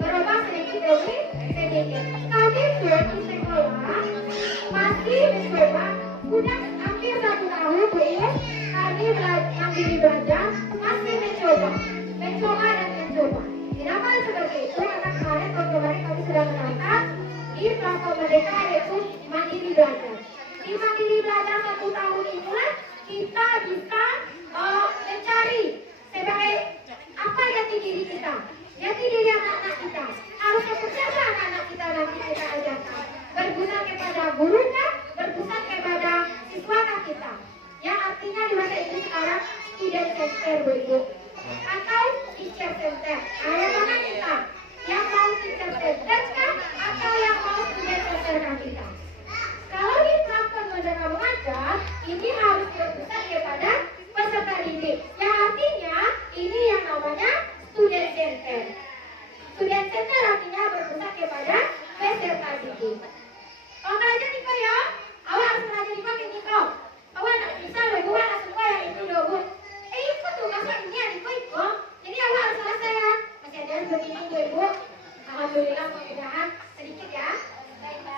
berubah sedikit demi sedikit. Kami pun di sekolah masih mencoba. Sudah hampir 1 tahun Bu Iis, kami mandiri belajar, masih mencoba dan mencoba. Kenapa seperti itu? Karena kemarin kami sudah menangkap di platform Merdeka yaitu mandiri belajar. Di mandiri belajar 1 tahun inilah kita bisa mencari sebagai apa jati diri kita, jati diri anak-anak kita. Harus seperti apa anak-anak kita nanti kita ajarkan. Berguna kepada gurunya, berguna kepada siswa kita. Yang artinya di bahasa Inggris sekarang student center Bu Ibu. Atau teacher center. Yang mana kita? Yang mau teacher center kan? Atau yang mau student center kan kita? Kalau di platform Merdeka Mengajar, ini harus berpusat kepada peserta didik. Yang artinya ini yang namanya student center. Student center artinya berpusat kepada peserta didik. Kalau belajar Niko ya, awak harus belajar Niko ke Niko. Awak tak bisa loh, Bu, anak semua yang itu loh, Bu. Ikut tuh, kasih ini ya, Niko ikut. Jadi awak harus selesai ya. Masih ada begini tuh, Ibu. Alhamdulillah, mudah-mudahan sedikit ya.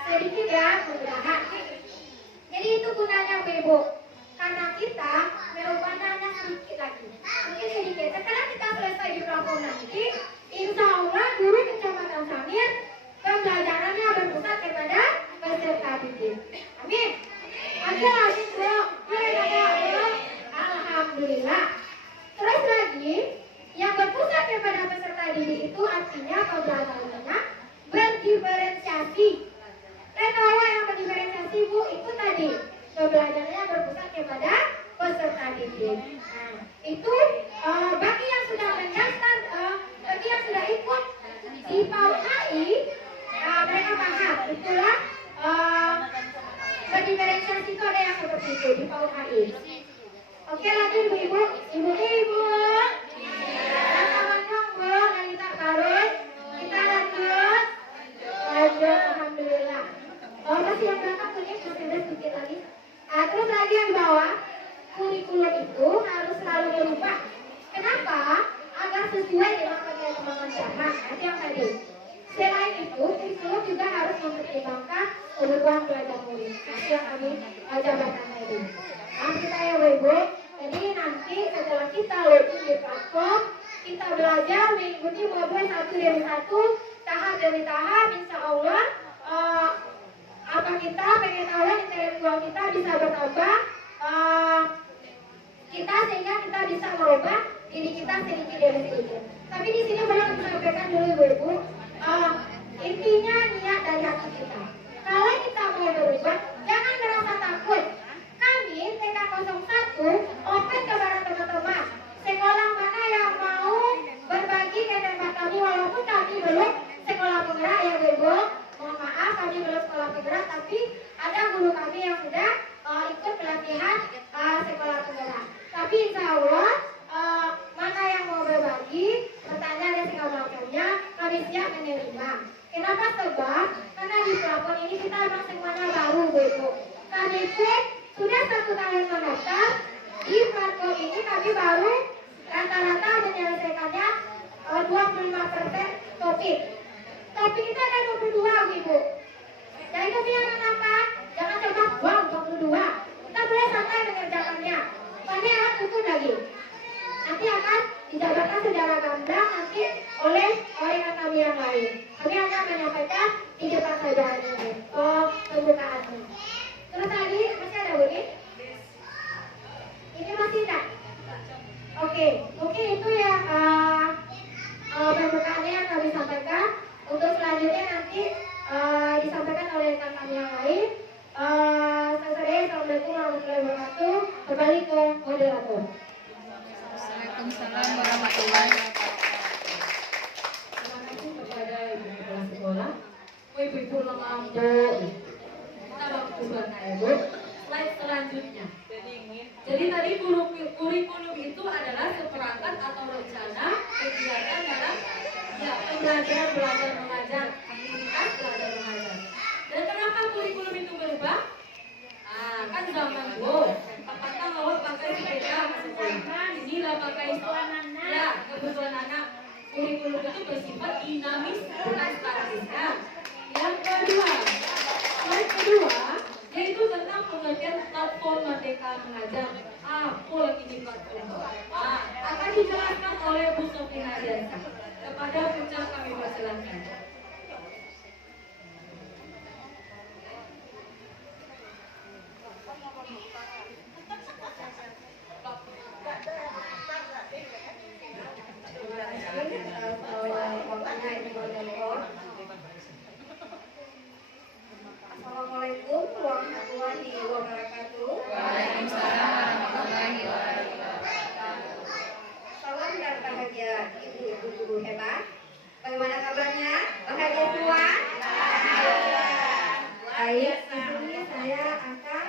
Sedikit ya, mudah-mudahan. Jadi itu gunanya Bu Ibu. Karena kita merubahnya sedikit lagi. Mungkin sedikit. Setelah kita selesai di platform nanti, insya Allah guru Kecamatan Samir pembelajarannya berpusat kepada peserta didik. Amin. Ada lagi Bu. Alhamdulillah. Terus lagi yang berpusat kepada peserta didik itu artinya pembelajarannya berdiferensiasi. Tahu yang berdiferensiasi Bu itu tadi pembelajarannya berpusat kepada peserta didik. Nah, itu bagi yang sudah mendaftar, bagi yang sudah ikut di PAUD HI, mereka paham. Itulah berdiferensiasi itu ada yang seperti itu di PAUD HI. Oke lanjut Bu Ibu. Ibu-ibu. Teman-teman Bu, Nalita Karus. Kita lanjut. Alhamdulillah. Masih yang belakang punya masih ada sedikit lagi. Terus lagi yang di bawah, kurikulum itu harus selalu berubah. Kenapa? Agar sesuai dengan perkembangan zaman. Itu yang tadi. Selain itu, kurikulum juga harus mempertimbangkan kebutuhan pelajar murid. Itu yang kami jabarkan tadi. Kita ya Bu. Jadi nanti setelah kita login di platform, kita belajar mengikuti modul 1 demi 1, tahap demi tahap, insya Allah apa kita pengetahuan intelektual kita bisa bertambah, kita sehingga kita bisa merubah diri kita sedikit demi sedikit. Tapi di sini perlu disampaikan dulu Ibu, intinya niat dari hati kita. Kalau kita mau berubah, jangan merasa takut. Kami TK01 open kepada teman-teman sekolah mana yang mau berbagi ke tempat kami, walaupun kami belum sekolah penggerak ya Bu. Mohon maaf kami belum sekolah penggerak, tapi ada guru kami yang sudah ikut pelatihan sekolah penggerak. Tapi insya Allah mana yang mau berbagi, bertanya dan segala macamnya, kami siap menerima. Kenapa sebab? Karena di platform ini kita memang semuanya baru Bu. Kami pun sudah 1 tahun mendaftar. Di platform ini kami baru rata-rata menyelesaikannya 25% topik. Topik kita ada 22 Ibu. Jadi kami yang menambah, jangan coba wow 22. Kita boleh santai mengerjakannya. Nanti akan ukur lagi. Nanti akan dijabarkan secara gamblang nanti oleh orang kami yang lain. Kami hanya menyampaikan di depan saja ini. Pembukaannya. Terus tadi masih ada Bu ini? Ini masih tak? Oke, mungkin itu ya pembukaannya yang kami sampaikan. Untuk selanjutnya nanti disampaikan oleh rekan kami yang lain. Assalamualaikum warahmatullahi wabarakatuh. Kembali ke moderator. Waalaikumsalam warahmatullahi wabarakatuh. Terima kasih kepada ibu kepala sekolah, ibu-ibu lemampu. Kita waktu buatnya Bu. Slide selanjutnya. Jadi tadi kurikulum itu adalah seperangkat atau rencana kegiatan dalam pembelajaran belajar mengajar, aktivitas belajar mengajar. Dan kenapa kurikulum itu berubah? Kan zaman dulu, apakah mau pakai sepeda ke sekolah? Ini nggak pakai ya kebutuhan anak kurikulum itu bersifat dinamis bukan statis. Nah, yang kedua, slide kedua yaitu tentang pengertian platform Merdeka Mengajar. Apa lagi di platform? Akan dijelaskan oleh Bu Sofi Hadiansa. Kepada Punca kami persilahkan. Assalamualaikum warahmatullahi wabarakatuh. Waalaikumsalam warahmatullahi wabarakatuh. Salam dan bahagia ibu-ibu guru hebat. Bagaimana kabarnya? Bahagia semua? Baik, di sini saya akan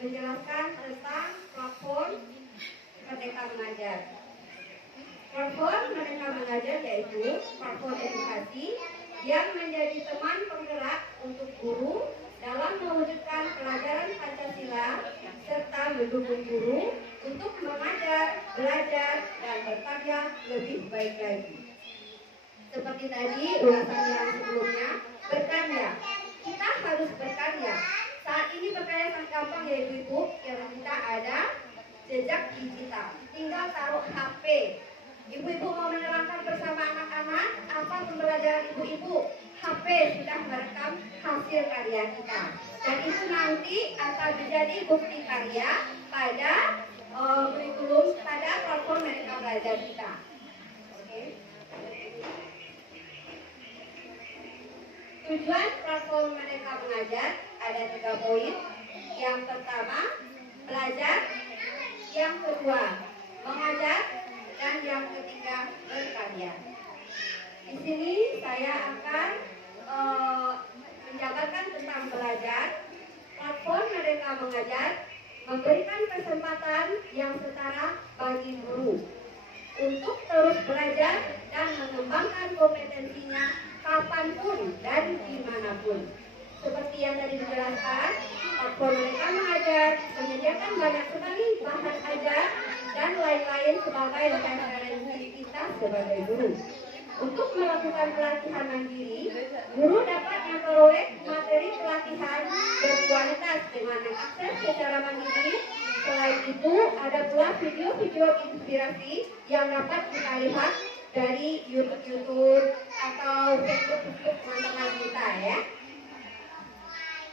menjelaskan tentang platform Merdeka Mengajar. Platform Merdeka Mengajar yaitu platform edukasi yang menjadi teman penggerak untuk guru dalam mewujudkan pelajaran Pancasila serta mendukung guru untuk mengajar, belajar, dan berkarya lebih baik lagi. Seperti tadi ulasan yang sebelumnya, berkarya. Kita harus berkarya. Saat ini berkarya sangat gampang ya ibu-ibu, karena kita ada jejak digital. Tinggal taruh HP. Ibu-ibu mau menerangkan bersama anak-anak apa pembelajaran ibu-ibu? HP sudah merekam hasil karya kita. Dan itu nanti akan menjadi bukti karya pada kurikulum, pada platform Merdeka Belajar kita. Oke. Tujuan platform Merdeka Mengajar ada 3 poin. Yang pertama, belajar. Yang kedua, mengajar. Dan yang ketiga, berkarya. Di sini saya akan menjabarkan tentang belajar. Platform Merdeka Mengajar memberikan kesempatan yang setara bagi guru untuk terus belajar dan mengembangkan kompetensinya kapanpun dan dimanapun. Seperti yang tadi dijelaskan, platform Merdeka Mengajar menyediakan banyak sekali bahan ajar dan lain-lain sebagai referensi kita sebagai guru. Untuk melakukan pelatihan mandiri, guru dapat memperoleh materi pelatihan berkualitas dengan mengakses secara mandiri. Selain itu, ada pula video-video inspirasi yang dapat kita lihat dari YouTube atau Facebook teman-teman kita ya.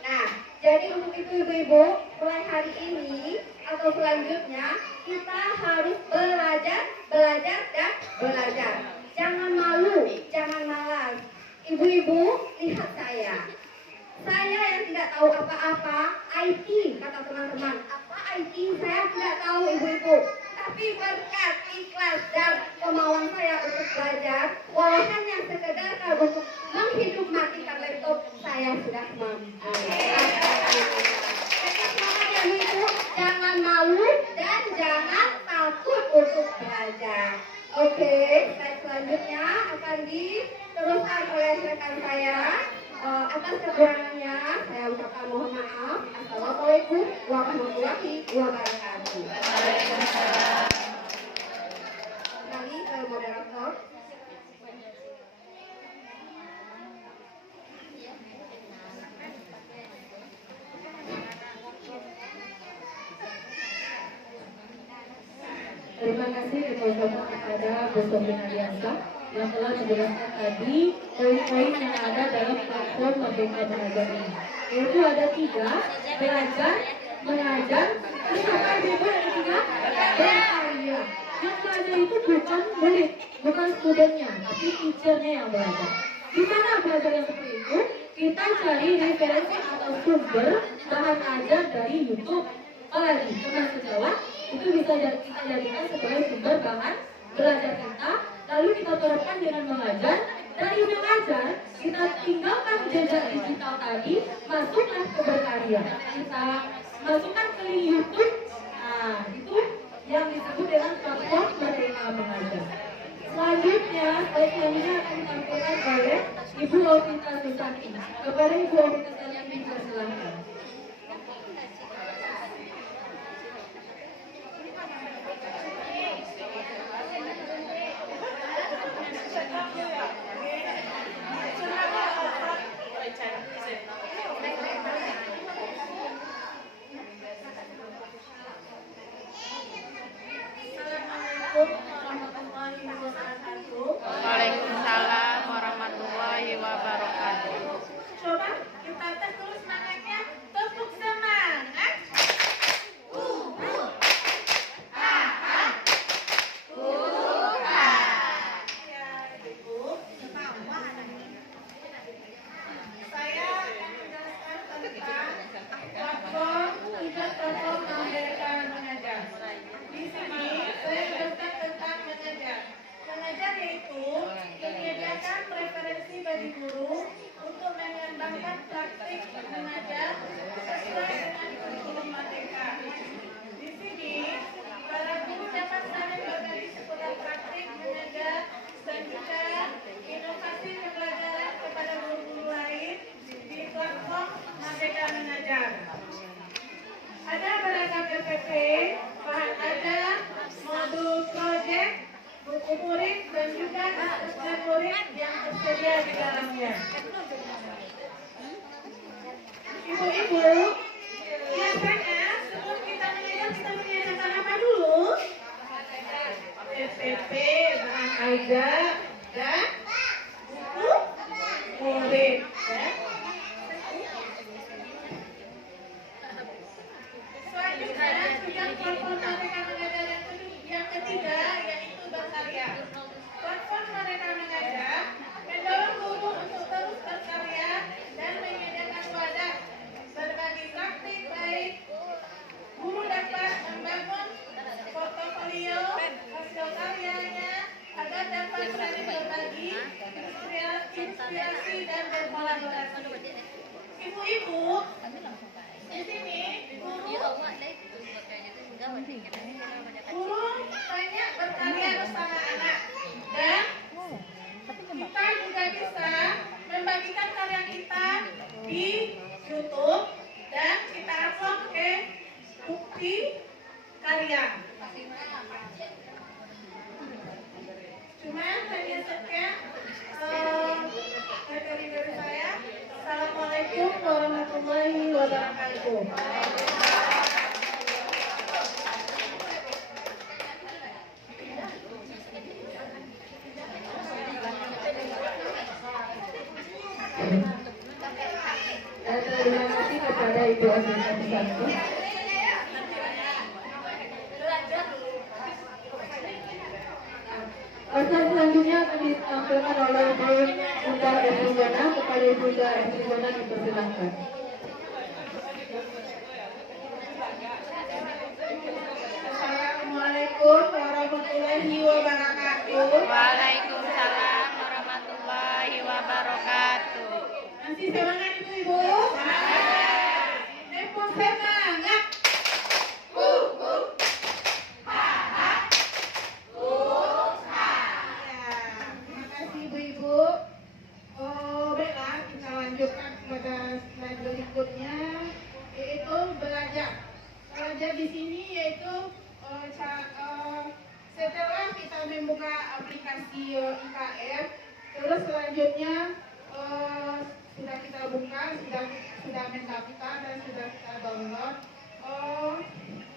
Nah, jadi untuk itu ibu-ibu, mulai hari ini atau selanjutnya kita harus belajar, dan belajar. Jangan malu, jangan malas. Ibu-ibu, lihat saya. Saya yang tidak tahu apa-apa, IT, kata teman-teman. Apa IT? Saya tidak tahu ibu-ibu. Tapi berkat ikhlas dan kemauan saya untuk belajar, walaupun yang sekedar untuk menghidup matikan laptop, saya sudah mampu. Ibu, jangan malu dan jangan takut untuk belajar. Oke, slide selanjutnya akan diteruskan oleh rekan saya. Atas kekurangannya, saya ucapkan mohon maaf. Assalamualaikum warahmatullahi wabarakatuh. Kembali ke moderator. Terima kasih kepada Bu Sofi Hadiansa yang telah menjelaskan tadi poin-poin yang ada dalam platform Merdeka Mengajar ini. Yaitu ada 3, belajar, mengajar, terus apa ibu yang ketiga? Berkarya. Yang belajar itu bukan murid, bukan studennya, tapi teachernya yang belajar. Di mana belajar yang seperti itu? Kita cari referensi atau sumber bahan ajar dari YouTube. Apalagi bahasa Jawa itu bisa kita jadikan sebagai sumber bahan belajar kita, lalu kita terapkan dengan mengajar. Dari mengajar kita tinggalkan jejak digital tadi, masuklah ke berkarya. Kita masukkan ke link YouTube. Nah, itu yang disebut dengan platform Merdeka Mengajar. Selanjutnya, slide selanjutnya akan ditampilkan oleh Ibu Ovita Susanti. Kepada Ibu Ovita Susanti, silakan. semuanya. Ibu-ibu, biasanya sebelum kita mengajarkan apa dulu? PPP, bahan aja, dan buku murid. Ya. Selanjutnya, yang platform mereka mengajar yang ketiga, yaitu berkarya. Platform mereka mengajar mendorong guru untuk terus berkarya dan menyediakan wadah berbagi praktik baik. Guru dapat membangun portofolio hasil karyanya agar dapat saling berbagi, inspirasi dan berkolaborasi. Ibu-ibu, di sini guru banyak berkarya bersama anak dan kita juga bisa membagikan karya kita di YouTube dan kita upload ke bukti karya. Cuma hanya sekian materi dari saya. Assalamualaikum warahmatullahi wabarakatuh. Terima kasih kepada Ibu Administrasi. Pesan selanjutnya akan ditampilkan oleh Ibu Bunda Erlina. Kepada Ibu Bunda Erlina dipersilakan. Assalamualaikum warahmatullahi wabarakatuh. Waalaikumsalam warahmatullahi wabarakatuh. Masih semangat ibu-ibu? Tempo semangat. Terima kasih ibu-ibu. Baiklah, kita lanjutkan pada slide berikutnya, yaitu belajar. Belajar di sini yaitu setelah kita membuka aplikasi IKM, terus selanjutnya sudah kita buka, sudah mendaftar dan sudah kita download.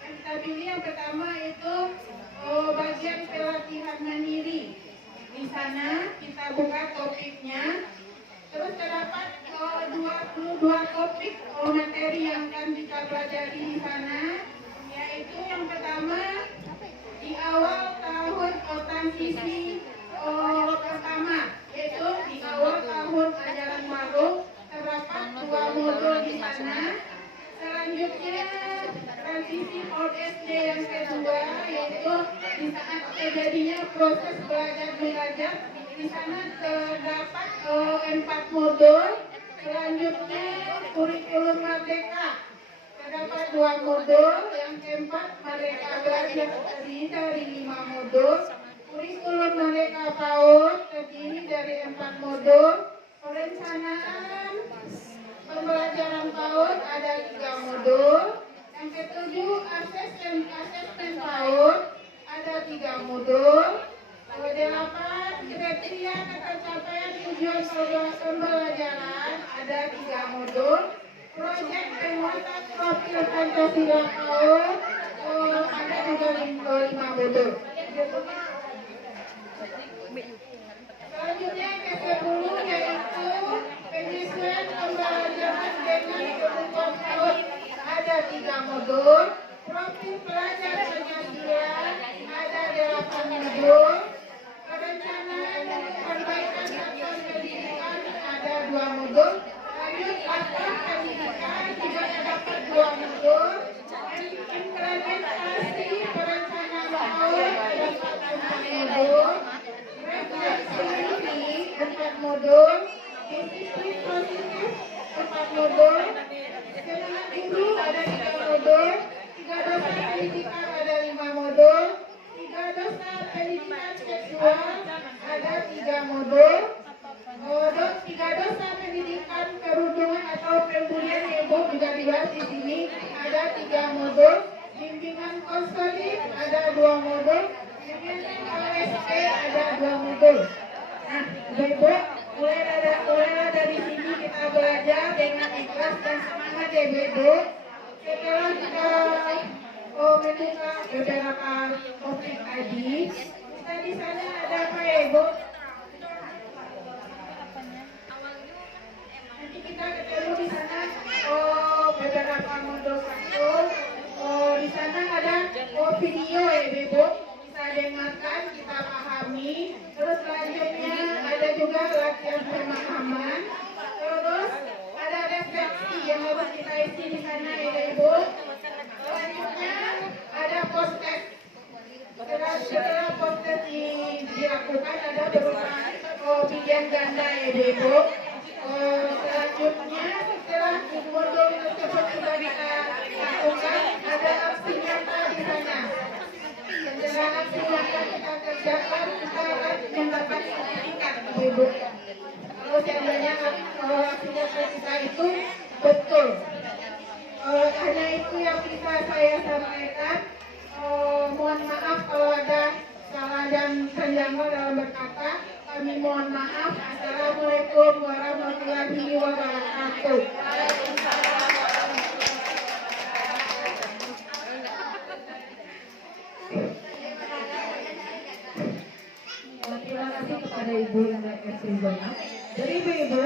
Yang kita pilih yang pertama itu bagian pelatihan mandiri. Di sana kita buka topiknya, terus terdapat 22 topik materi yang akan kita pelajari di sana, yaitu yang pertama di awal tahun transisi pertama, yaitu di awal tahun ajaran baru, terdapat 2 modul di sana. Selanjutnya transisi Old SD yang kedua, yaitu di saat terjadinya proses belajar mengajar. Di sana terdapat 4 modul. Selanjutnya kurikulum merdeka, terdapat 2 modul. Yang keempat Merdeka Belajar terdiri dari 5 modul. Kurikulum Merdeka PAUD terdiri dari 4 modul. Perencanaan pembelajaran PAUD ada 3 modul. Yang ketujuh asesmen PAUD ada 3 modul. Kedelapan kriteria tercapaian tujuan pembelajaran ada 3 modul. Proyek penguatan profil Pancasila PAUD ada juga 5 modul. Selanjutnya yang ke-10 yaitu penyesuaian pembelajaran dengan kebutuhan PAUD ada 3 modul. Profil pelajar Pancasila ada 8 modul. Perencanaan perbaikan sektor pendidikan ada 2 modul. Lanjut aspek pendidikan juga terdapat 2 modul. Implementasi perencanaan PAUD terdapat 4 modul. Refleksi 4 modul. Disiplin positif 4 modul. Kenalan guru ada 3 modul. 3 dosa pendidikan ada 5 modul. 3 dosa pendidikan seksual ada 3 modul. 3 dosa pendidikan perundungan atau pembulian ibu juga dibahas di sini ada 3 modul. Bimbingan konseling ada 2 modul. Bimbingan OSP ada 2 modul. Nah, ibu mulai belajar dengan ikhlas dan semangat ya Ibu. Setelah kita mendengar beberapa topik tadi, kita di sana ada apa ya Ibu? Nanti kita ketemu di sana beberapa modul klasul. Di sana ada video ya Ibu. Kita dengarkan, kita pahami. Terus selanjutnya ada juga latihan pemahaman. Terus ada refleksi yang harus kita isi di sana ya Ibu. Selanjutnya ada post-test. Setelah post-test dilakukan ada beberapa pilihan ganda ya Ibu. Selanjutnya setelah modul tersebut sudah kita lakukan ada aksi nyata di sana. Setelah aksi nyata kita kerjakan, kita akan mendapatkan sertifikat Ibu. Kalau seandainya aksi nyata kita itu betul. Hanya itu yang bisa saya sampaikan. Mohon maaf kalau ada salah dan terjanggal dalam berkata. Kami mohon maaf. Assalamualaikum warahmatullahi wabarakatuh. Terima kasih kepada Ibu Indah Sriwana. Dari Ibu,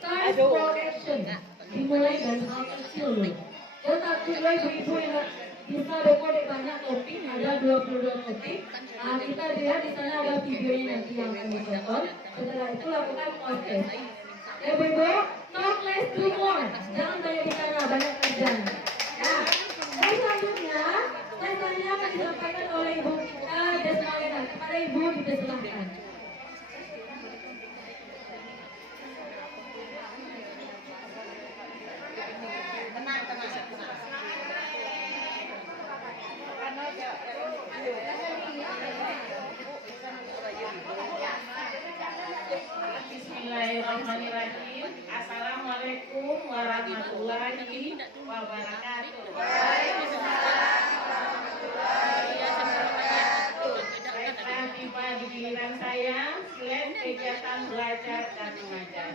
start protection dimulai dari hal kecil loh. Tetapi Ibu yang bisa recording banyak topik, ada 22 topik. Kita lihat di sana ada videonya nanti yang akan ditonton. Setelah itu lakukan proses. Ya Ibu, talk less do more. Jangan banyak bicara, banyak kerja. Nah, selanjutnya saya akan disampaikan oleh Ibu kita Desmalena. Kepada Ibu dipersilahkan. Bismillahirrahmanirrahim. Assalamualaikum warahmatullahi wabarakatuh. Baiklah, tiba di giliran saya slide kegiatan belajar dan mengajar.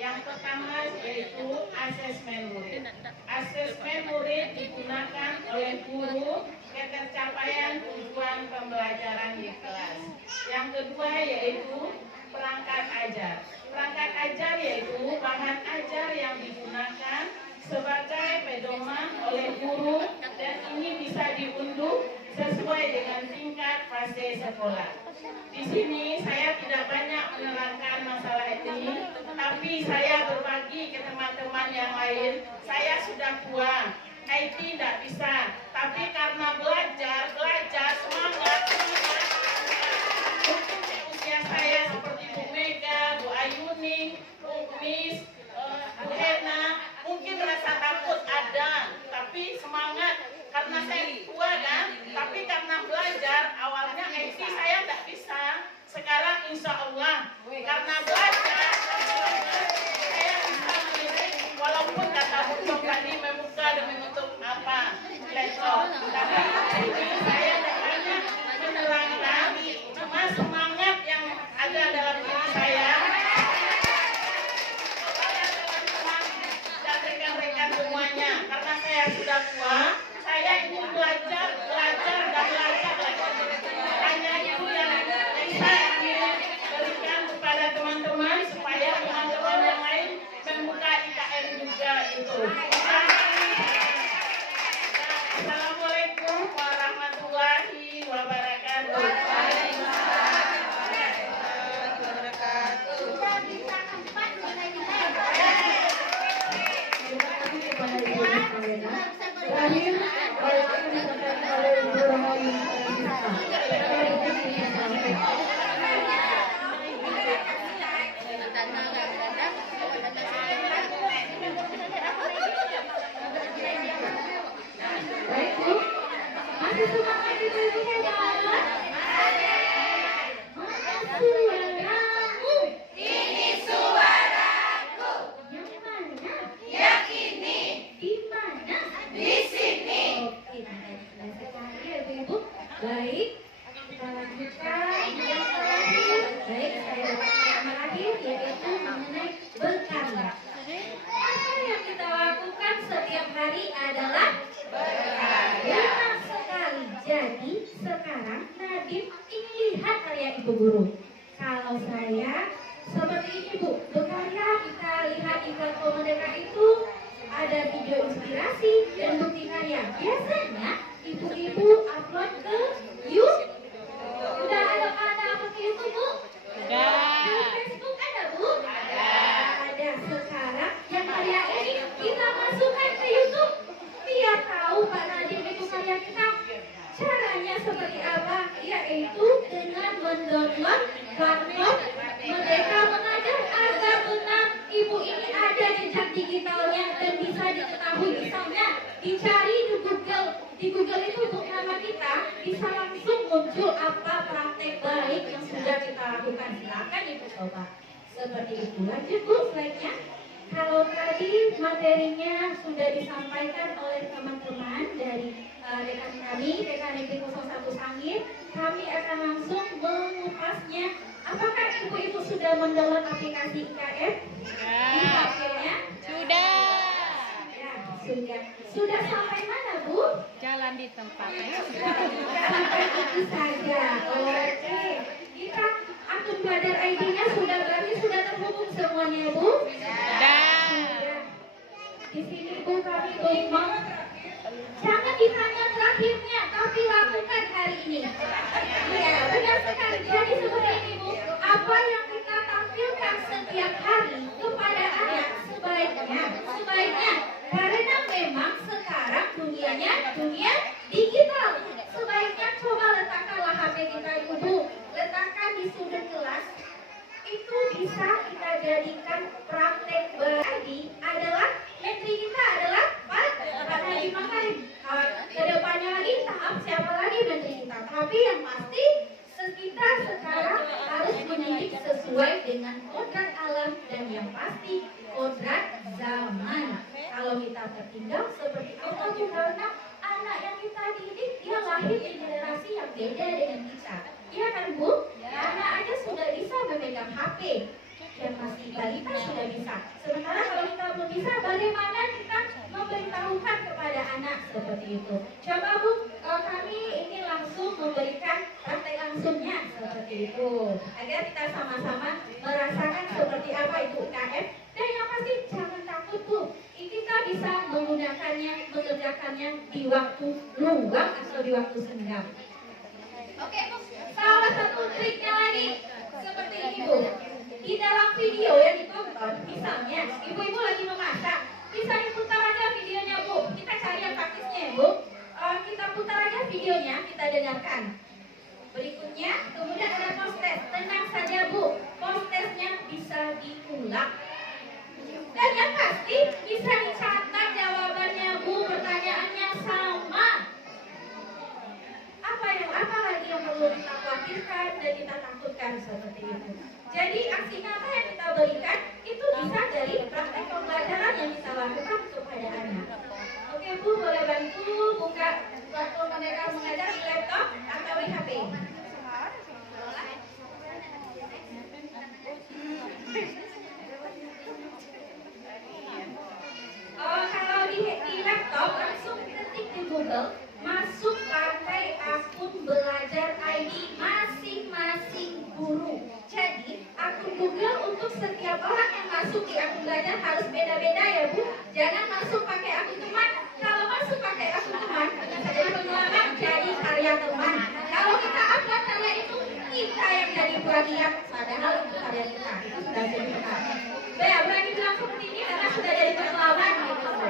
Yang pertama yaitu asesmen murid. Asesmen murid digunakan oleh guru ketercapaian tujuan pembelajaran di kelas. Yang kedua yaitu perangkat ajar. Perangkat ajar yaitu bahan ajar yang digunakan sebagai pedoman oleh guru dan ini bisa diunduh sesuai dengan tingkat fase sekolah. Di sini saya tidak banyak menerangkan masalah ini, tapi saya berbagi ke teman-teman yang lain. Saya sudah tua, IT tidak bisa, tapi karena belajar semangat. Mungkin di usia saya seperti Bu Mega, Bu Ayuni, Bu Mis, Bu Hena, mungkin rasa takut ada, tapi semangat karena saya tua kan. Tapi karena belajar awalnya IT saya tidak bisa. Sekarang insya Allah karena belajar saya bisa mengirim walaupun kata Bucok tadi membuka dan menutup apa laptop. Tapi ini saya tidak banyak menerangkan, cuma semangat yang ada dalam Ibu Guru? Kalau saya seperti ini Bu, berkarya kita lihat di platform Merdeka itu ada video inspirasi dan bukti karya. Biasanya ibu-ibu upload ke YouTube. Udah ada ke YouTube Bu? Udah. Di Facebook ada Bu? Ada. Sekarang yang karya ini kita masukkan ke YouTube. Biar tahu Pak Nadiem itu karya kita. Caranya seperti apa? Yaitu dengan mendownload platform Merdeka Mengajar agar benar ibu ini ada jejak digitalnya dan bisa diketahui. Misalnya dicari di Google. Di Google itu untuk nama kita bisa langsung muncul apa praktek baik yang sudah kita lakukan. Silakan ibu coba. Seperti itu. Lanjut Bu slide-nya. Kalau tadi materinya sudah disampaikan oleh teman-teman dari rekan kami, rekan Negeri 01 Sangir, kami akan langsung mengupasnya. Apakah ibu-ibu sudah mendownload aplikasi IKF di HP-nya? Sudah. Ya, sudah. Sudah sampai mana Bu? Jalan di tempatnya. Sampai itu saja. Oke. Kita akun Belajar ID-nya sudah berarti sudah terhubung semuanya Bu? Sudah. Di sini Bu kami ngomong, jangan ditanya terakhirnya, tapi lakukan hari ini. Iya, benar sekali. Jadi seperti ini Bu, apa yang kita tampilkan setiap hari kepada anak sebaiknya, karena memang sekarang dunianya dunia digital. Sebaiknya coba letakkanlah HP kita Bu, letakkan di sudut kelas. Itu bisa kita jadikan praktek berarti adalah menteri kita adalah Pak Nadiem Makarim. Kedepannya lagi tahap siapa lagi menteri kita. Tapi yang pasti kita sekarang harus mendidik sesuai dengan kodrat alam dan yang pasti kodrat zaman. Kalau kita tertinggal seperti apa Bu? Karena anak yang kita didik dia lahir di generasi yang beda dengan kita. Iya kan Bu? Anak aja sudah bisa memegang HP. Yang masih balita sudah bisa. Sementara kalau kita belum bisa, bagaimana kita memberitahukan kepada anak seperti itu? Coba Bu, kami ini langsung memberikan praktek langsungnya seperti itu, agar kita sama-sama merasakan seperti apa itu IKF. Dan yang pasti jangan takut Bu, kita bisa menggunakannya, mengerjakannya di waktu luang atau di waktu senggang. Oke Bu, salah satu triknya lagi seperti ini Bu. Di dalam video yang ditonton, misalnya ibu-ibu lagi memasak, bisa diputar aja videonya Bu. Kita cari yang praktisnya ya Bu. Kita putar aja videonya, kita dengarkan. Berikutnya, kemudian ada post test. Tenang saja Bu, post testnya bisa diulang. Dan yang pasti bisa dicatat jawabannya Bu, pertanyaannya sama. Apa lagi yang perlu kita khawatirkan dan kita takutkan seperti itu. Jadi aksi nyata yang kita berikan itu bisa dari praktek pembelajaran yang kita lakukan kepada anak. Oke Bu, boleh bantu buka platform Merdeka Mengajar di laptop atau di HP. Kalau di laptop langsung ketik di Google, masuk pakai akun Belajar ID masing-masing guru. Jadi akun Google untuk setiap orang yang masuk di akun belajar harus beda-beda ya Bu. Jangan masuk pakai akun teman. Kalau masuk pakai akun teman bisa jadi pengalaman jadi karya teman. Kalau kita upload karya itu kita yang jadi pelagiat, padahal itu karya kita. Itu sudah jadi kita. Ya, berani bilang seperti ini karena sudah jadi pengalaman gitu Bu.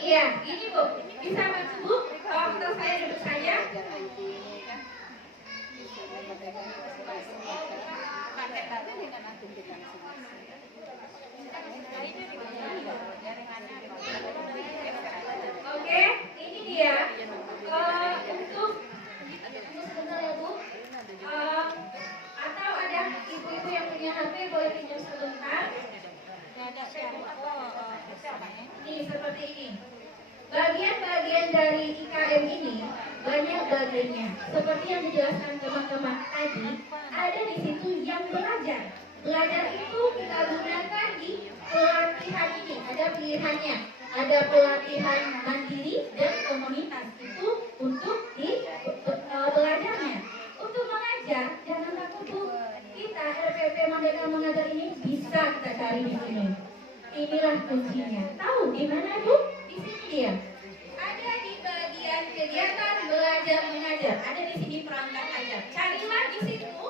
Iya, ini Bu, bisa bantu Bu. Untuk saya duduk saja. Oke, ini dia. Untuk sebentar ya Bu. Atau ada ibu-ibu yang punya HP boleh pinjam sebentar. Ini seperti ini. Bagian-bagian dari IKM ini banyak bagiannya. Seperti yang dijelaskan teman-teman tadi, ada di situ yang belajar. Belajar itu kita gunakan di pelatihan ini. Ada pilihannya. Ada pelatihan mandiri dan komunitas. Itu untuk di belajarnya. Untuk dipelajari di sini. Inilah kuncinya. Tahu di mana Bu? Di sini dia. Ada di bagian kegiatan belajar mengajar. Ada di sini perangkat ajar. Carilah di situ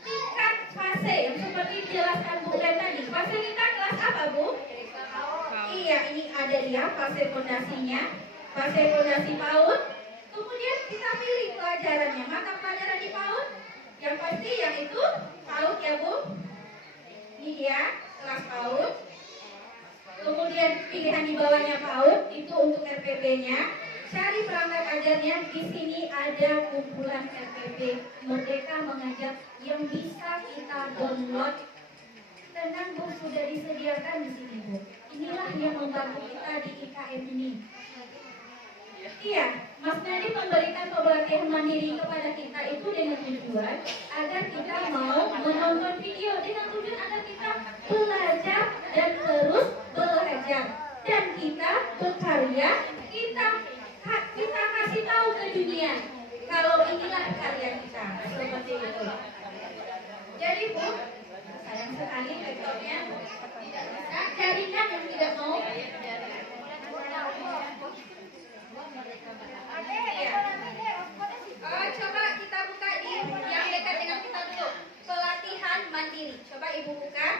tingkat fase yang seperti dijelaskan Bu Len tadi. Fase kita kelas apa Bu? Iya, ini ada dia fase fondasinya, fase fondasi PAUD. Kemudian kita pilih pelajarannya. Mata pelajaran di PAUD yang pasti yang itu PAUD ya Bu. Ini dia kelas PAUD. Kemudian pilihan di bawahnya PAUD itu untuk RPP-nya. Cari perangkat ajarnya. Di sini ada kumpulan RPP Merdeka Mengajar yang bisa kita download. Tenang Bu, sudah disediakan di sini Bu. Inilah yang membantu kita di IKM ini. Iya, Mas Nadiem memberikan pelatihan mandiri kepada kita itu dengan tujuan agar kita mau menonton video, dengan tujuan agar kita belajar dan terus belajar, dan kita berkarya, kita kasih tahu ke dunia kalau inilah karya kita, seperti itu. Jadi Bu, sayang sekali laptopnya tidak bisa, jaringan yang tidak mau. Coba kita buka di yang dekat dengan kita dulu. Pelatihan mandiri. Coba Ibu buka.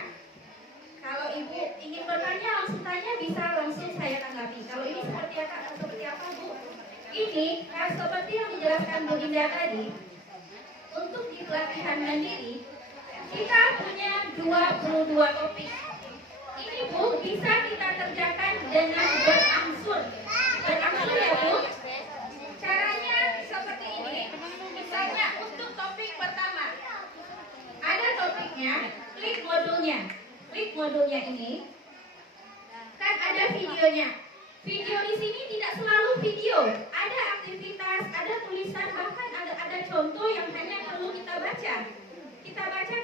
Kalau Ibu ingin bertanya, langsung tanya, bisa langsung saya tanggapi. Kalau ini seperti apa Bu? Ini seperti yang dijelaskan Bu Dinda tadi. Untuk di pelatihan mandiri, kita punya 22 topik. Ini Bu bisa kita kerjakan dengan berangsur. Berangsur ya Bu. Caranya seperti ini. Misalnya untuk topik pertama, ada topiknya, klik modulnya. Klik modulnya ini, kan ada videonya. Video di sini tidak selalu video. Ada aktivitas, ada tulisan, bahkan ada contoh yang hanya perlu kita baca. Kita baca,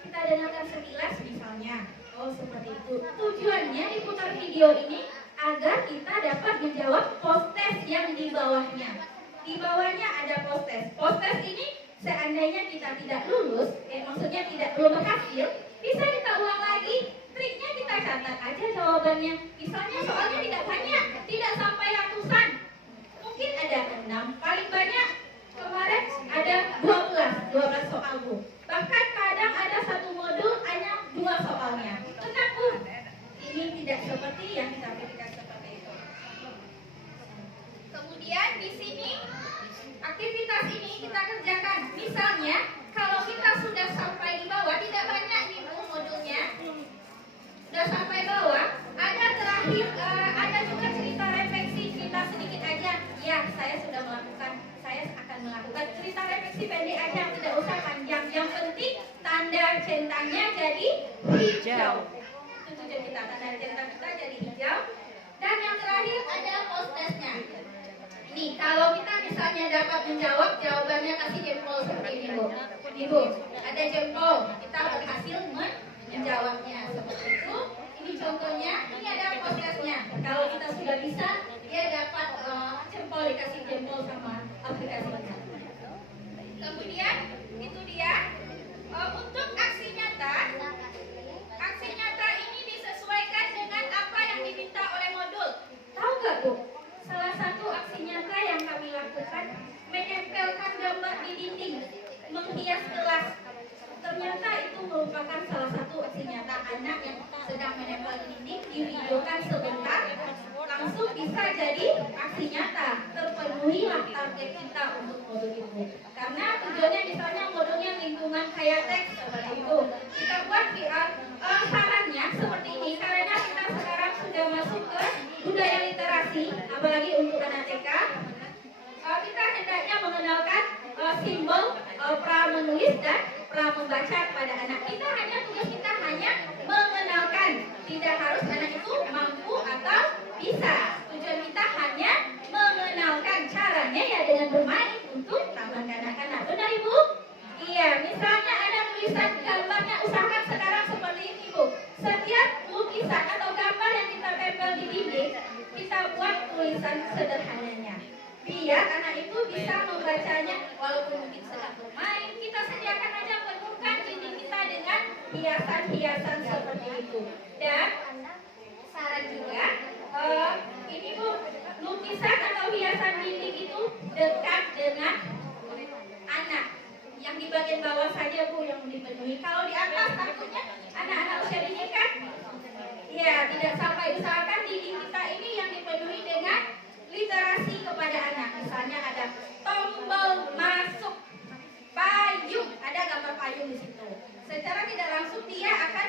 kita dengarkan sekilas misalnya. Oh seperti itu. Tujuannya diputar video ini agar kita dapat menjawab post-test yang di bawahnya. Di bawahnya ada post-test. Post-test ini seandainya kita tidak lulus, maksudnya belum berhasil, bisa kita ulang lagi. Triknya kita catat aja jawabannya. Misalnya soalnya tidak banyak, tidak sampai ratusan. Mungkin ada 6, paling banyak kemarin ada 12 soal Bu. Bahkan kadang ada satu modul hanya 2 soalnya. Tenang Bu, ini tidak seperti yang kita pikirkan seperti itu. Kemudian di sini aktivitas ini kita kerjakan. Misalnya kalau kita sudah sampai di bawah, tidak banyak nih Bu modulnya. Sudah sampai bawah, ada terakhir ada juga cerita refleksi, cerita sedikit aja. Ya, saya sudah melakukan, saya akan melakukan cerita refleksi pendek aja, tidak usah panjang. Yang penting tanda centangnya jadi hijau. Itu tujuan kita, tanda centang kita jadi hijau. Dan yang terakhir ada post testnya. Nih, kalau kita misalnya dapat menjawab, jawabannya kasih jempol seperti ini Bu. Ibu, ada jempol, kita berhasil menjawabnya seperti itu. Ini contohnya, ini ada post testnya. Kalau kita sudah bisa, dia dapat jempol, dikasih jempol sama aplikasinya. Kemudian itu dia untuk aksi nyata. Aksi nyata ini disesuaikan dengan apa yang diminta oleh modul. Tahu nggak Bu? Salah satu aksi nyata yang kami lakukan menempelkan gambar di dinding, menghias kelas. Ternyata itu merupakan salah satu aksi nyata anak yang sedang menempel di dinding, divideokan sebentar, langsung bisa jadi aksi nyata. Terpenuhilah target kita untuk modul itu. Karena tujuannya misalnya modulnya lingkungan kayak teks seperti itu. Kita buat VR. Sarannya seperti ini, karena kita sekarang sudah masuk ke budaya literasi, apalagi untuk anak TK. Kita hendaknya mengenalkan simbol pra menulis dan pra membaca pada anak. Tugas kita hanya mengenalkan, tidak harus anak itu mampu atau bisa. Tujuan kita hanya mengenalkan, caranya ya dengan bermain untuk taman kanak-kanak. Benar Ibu? Iya, misalnya ada tulisan gambarnya, usahakan sekarang seperti ini Bu. Setiap lukisan atau gambar yang kita tempel di dinding, kita buat tulisan sederhananya. Biar anak itu bisa membacanya walaupun mungkin sedang bermain. Kita sediakan aja penuhkan dinding kita dengan hiasan-hiasan seperti itu. Dan saran juga, ini Bu, lukisan atau hiasan dinding itu dekat dengan anak. Yang di bagian bawah saja Bu yang dipenuhi. Kalau di atas takutnya anak-anak usia dini kan, ya tidak sampai. Misalkan dinding kita ini yang dipenuhi dengan literasi kepada anak. Misalnya ada tombol masuk payung, ada gambar payung di situ. Secara tidak langsung dia akan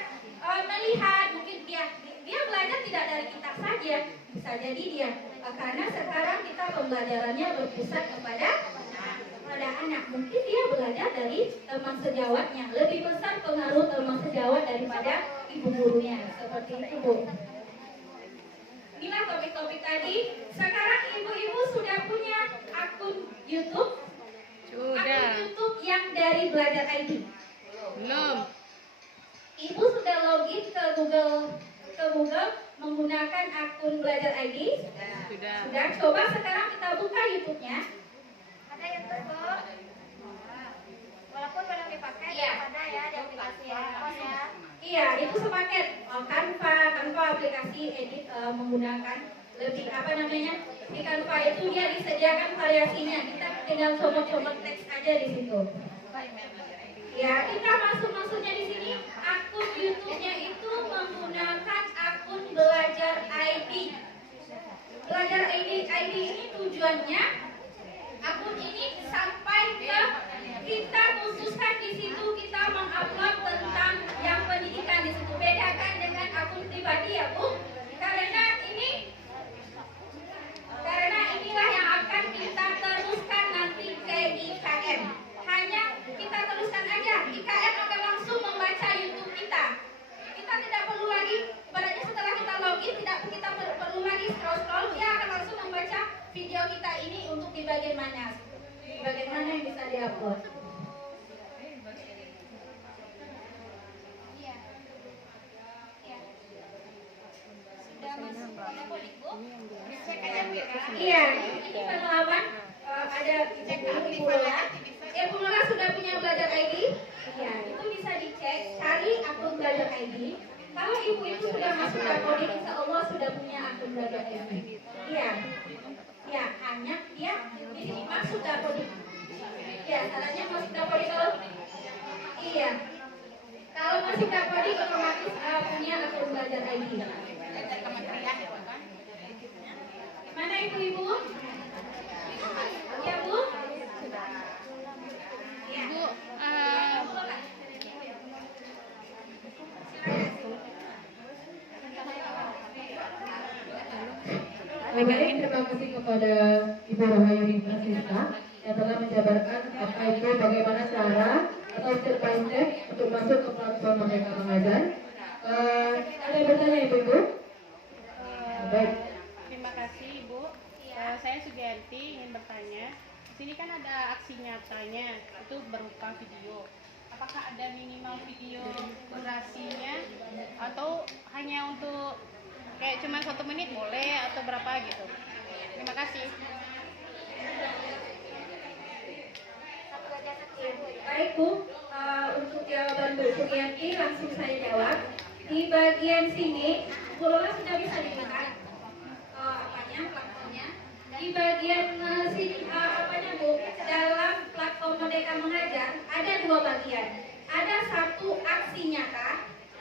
melihat, mungkin dia belajar tidak dari kitab saja, bisa jadi dia karena sekarang kita pembelajarannya berpusat kepada anak. Mungkin dia belajar dari teman sejawatnya, lebih besar pengaruh teman sejawat daripada ibu gurunya, seperti itu Bu. Inilah topik-topik tadi. Sekarang ibu-ibu sudah punya akun YouTube? Sudah. Akun YouTube yang dari Belajar ID? Belum. Ibu sudah login ke Google menggunakan akun Belajar ID? Sudah. Sudah. Coba sekarang kita buka YouTube-nya. Ada yang tutup. Walaupun belum dipakai, Iya. ada ya di aplikasi handphone ya. Iya, itu sepaket. Canva aplikasi edit menggunakan lebih apa namanya? Di Canva itu dia disediakan variasinya. Kita tinggal comot-comot teks aja di situ. Ya, kita masuknya di sini. Akun YouTube-nya itu menggunakan akun Belajar ID. Belajar ID ini tujuannya akun ini sampai ke kita khususkan di situ, kita mengupload tentang yang pendidikan di situ. Bedakan dengan akun pribadi ya Bu, karena inilah yang akan kita teruskan nanti ke IKM. Hanya kita teruskan aja, IKM akan langsung membaca YouTube kita. Kita tidak perlu lagi, ibaratnya setelah kita login tidak kita perlu lagi scroll, dia akan langsung membaca video kita ini untuk di bagian mana. Bagaimana yang bisa diupload? Iya. Iya. Sudah masuk ke mudik Bu? Cek aja Bu ya. Iya, ini pengalaman ada Ibu Lola. Ibu Lola sudah punya Belajar ID? Iya, itu bisa dicek, cari akun Belajar ID. Kalau ibu itu sudah masuk Dapodik, insya Allah sudah punya akun Belajar ID. Iya, ya hanya dia di sini masuk Dapodik. Iya, caranya masuk Dapodik kalau iya. Kalau masuk Dapodik otomatis punya akun Belajar ID. Mana ibu-ibu? Ya Bu? Ya. Bu, Baik, terima kasih kepada Ibu Rohayuni Francisca yang telah menjabarkan apa itu bagaimana cara atau step by step untuk masuk ke platform Merdeka Mengajar. Ada yang bertanya Ibu? Baik. terima kasih Ibu. Saya Sugianti ingin bertanya. Di sini kan ada aksi nyatanya, itu berupa video. Apakah ada minimal video durasinya atau hanya untuk kayak cuma 1 menit boleh atau berapa gitu? Terima kasih. Satu aja satu Bu. Baik Bu, untuk jawaban Bu Sugianti langsung saya jawab. Di bagian sini, Bu Lola sudah bisa dilihat platformnya. Di bagian sini apanya Bu, dalam platform Merdeka Mengajar ada 2 bagian. Ada 1 aksi nyata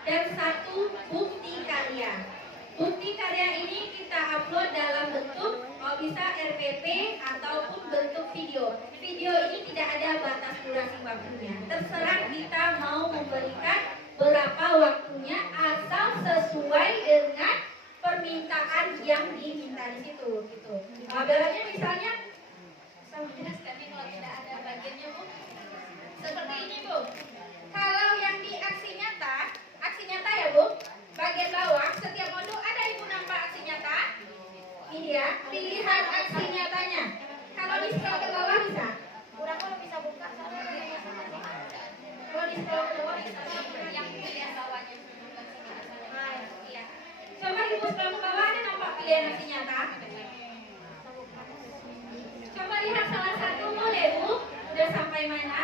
dan 1 bukti karya. Bukti karya ini kita upload dalam bentuk bisa RPP ataupun bentuk video. Video ini tidak ada batas durasi waktunya. Terserah kita mau memberikan berapa waktunya asal sesuai dengan permintaan yang diminta di situ. Gitu. Ibaratnya misalnya, saya menjelaskan ini kalau tidak ada bagiannya Bu. Seperti ini Bu. Kalau yang di aksi nyata ya Bu. Bagian bawah, setiap modul ada Ibu nampak aksi nyata. Ini dia, pilihan aksi nyatanya. Kalau di scroll ke bawah bisa. Kurang kalau bisa buka soalnya Kalau di scroll ke bawah bisa. Yang pilihan bawahnya. Iya. Coba Ibu scroll ke bawah, ada nampak pilihan aksi nyata. Coba lihat salah satu boleh Bu. Udah sampai mana?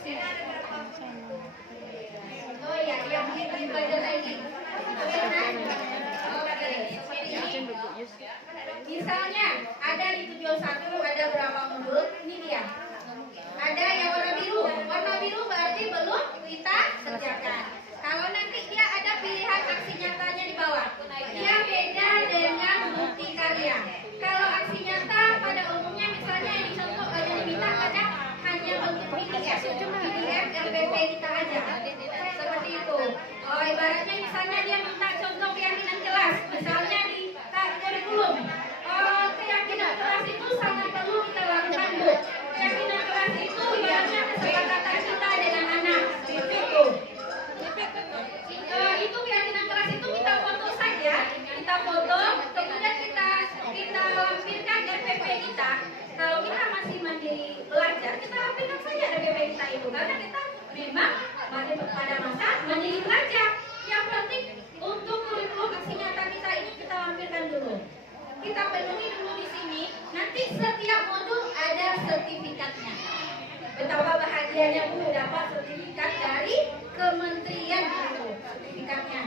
Oh iya, yang begitu belajar lagi. Misalnya ada di tujuan 1 ada berapa modul? Ini dia. Ada yang warna biru. Warna biru berarti belum kita kerjakan. Kalau nanti dia ada pilihan aksi nyatanya di bawah. Dia beda dengan bukti karya. Kalau aksi nyata pada umumnya misalnya yang contoh ada diminta ada hanya bentuk PDF, RPP kita aja. Seperti itu. Oh, ibaratnya misalnya dia minta contoh keyakinan kelas, misalnya di kurikulum. Oh, keyakinan kelas itu sangat perlu kita lakukan, Bu. Keyakinan kelas itu ibaratnya kesepakatan kita dengan anak. Itu. Itu keyakinan kelas itu kita foto saja, kita foto, kemudian kita lampirkan RPP kita. Kalau kita masih mandiri belajar, kita lampirkan saja RPP kita itu, karena kita memang pada masa mandiri belajar. Yang penting untuk kurikulum aksi nyata kita ini kita lampirkan dulu. Kita penuhi dulu di sini. Nanti setiap modul ada sertifikatnya. Betapa bahagianya Bu dapat sertifikat dari Kementerian itu sertifikatnya.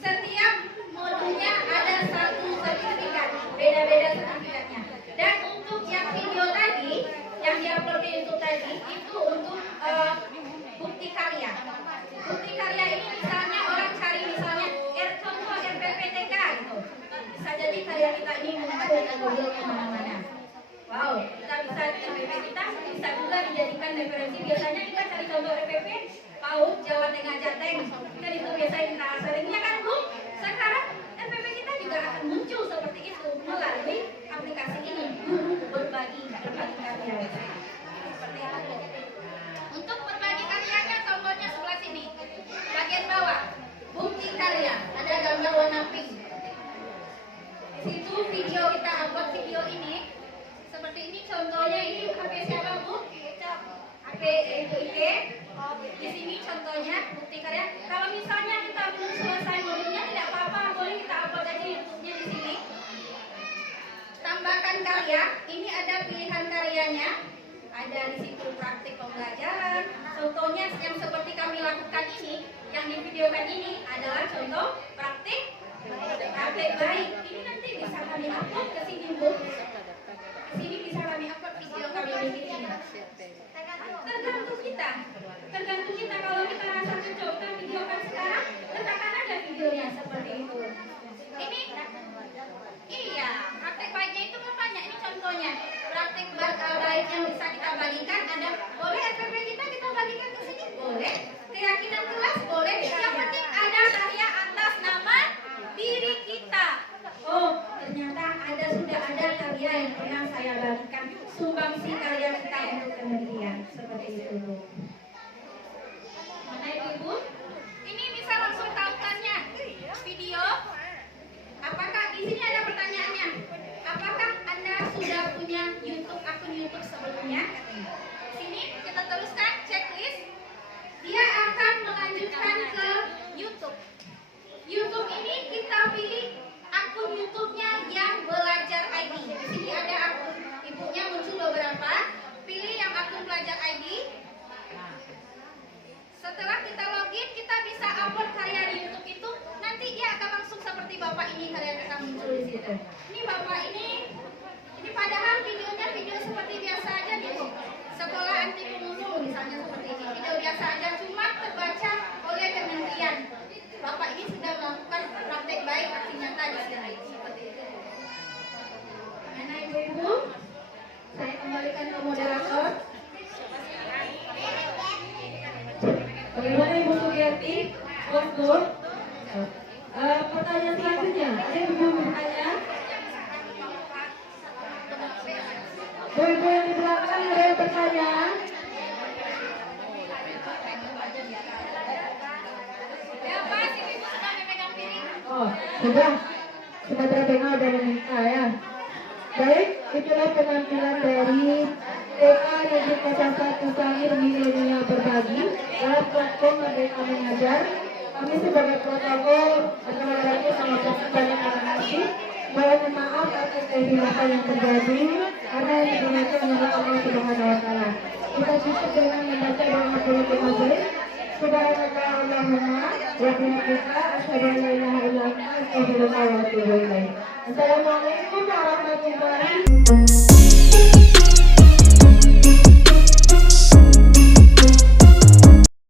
Setiap modulnya ada satu sertifikat, beda-beda sertifikatnya. Dan untuk yang video tadi, yang diupload ke YouTube tadi, itu untuk bukti karya. Bukti karya ini misalnya orang cari misalnya contoh RPPTK gitu. Bisa jadi karya kita ini muncul dan muncul kemana-mana. Wow, kita bisa RPP kita bisa juga dijadikan referensi. Biasanya kita cari contoh RPP PAUD Jawa Tengah Jateng. Kan itu biasanya kita seringnya kan Bu. Sekarang RPP kita juga akan muncul seperti itu melalui aplikasi ini, Guru Berbagi Karya. Seperti itu. Untuk berbagi karyanya contohnya sebelah sini. Bagian bawah, bukti karya, ada gambar warna pink. Di situ video kita upload video ini. Seperti ini contohnya, ini HP siapa Bu? HP Ibu Ike. Di sini contohnya bukti karya. Kalau misalnya kita belum selesai modulnya tidak apa-apa, boleh kita upload aja YouTube-nya di sini. Tambahkan karya, ini ada pilihan karyanya. Ada di situ praktik pembelajaran. Contohnya yang seperti kami lakukan ini, yang divideokan ini adalah contoh praktik baik. Ini nanti bisa kami upload ke sini Bu. Sini bisa kami upload video kami bikin ini. Tergantung kita kalau kita rasa cocok kita videokan sekarang, letakkan aja videonya seperti itu. Ini iya, praktek baiknya itu banyak. Ini contohnya praktek baik yang bisa kita bagikan. Ada boleh RPP kita bagikan ke sini, boleh. Keyakinan kelas boleh. Yang penting ada karya atas nama diri kita. Oh, ternyata sudah ada karya yang pernah saya bagikan, sumbangsi karya kita untuk kementerian. Seperti itu. Mana Ibu? Ini bisa langsung tahukannya. Video. Apakah di sini ada pertanyaannya? Apakah Anda sudah punya akun YouTube sebelumnya? Sini kita teruskan checklist. Dia akan melanjutkan ke YouTube. YouTube ini kita pilih akun YouTube-nya yang Belajar ID. Di sini ada akun ibunya muncul beberapa. Pilih yang akun Belajar ID. Setelah kita login, kita bisa upload karya di YouTube itu. Nanti dia akan langsung seperti Bapak ini karya kita muncul di situ. Ini Bapak ini padahal videonya video seperti biasa aja gitu. Sekolah anti pembunuh misalnya seperti ini. Video biasa aja, cuma terbaca oleh kementerian. Bapak ini sudah melakukan praktek baik aksi nyata di sini. Seperti itu. Mana Ibu-ibu? Saya kembalikan ke moderator. Bagaimana Ibu Sugiyati? Bos, pertanyaan selanjutnya, ada Ibu bertanya? Ibu yang di belakang ada yang bertanya? Oh, sudah terdengar ada meminta ya. Baik, itulah penampilan dari TK Negeri 01 Sangir Milenial Berbagi dalam platform Merdeka Mengajar. Kami sebagai protokol akan mengulangi sama banyak terima kasih. Mohon maaf atas kehilafan yang terjadi karena yang digunakan oleh Allah Subhanahu wa taala. Kita cukup dengan membaca doa penutup majelis. Subhanallah Allahumma wa bihamdika asyhadu an la ilaha illa anta astaghfiruka wa atubu ilaik. Assalamualaikum warahmatullahi wabarakatuh.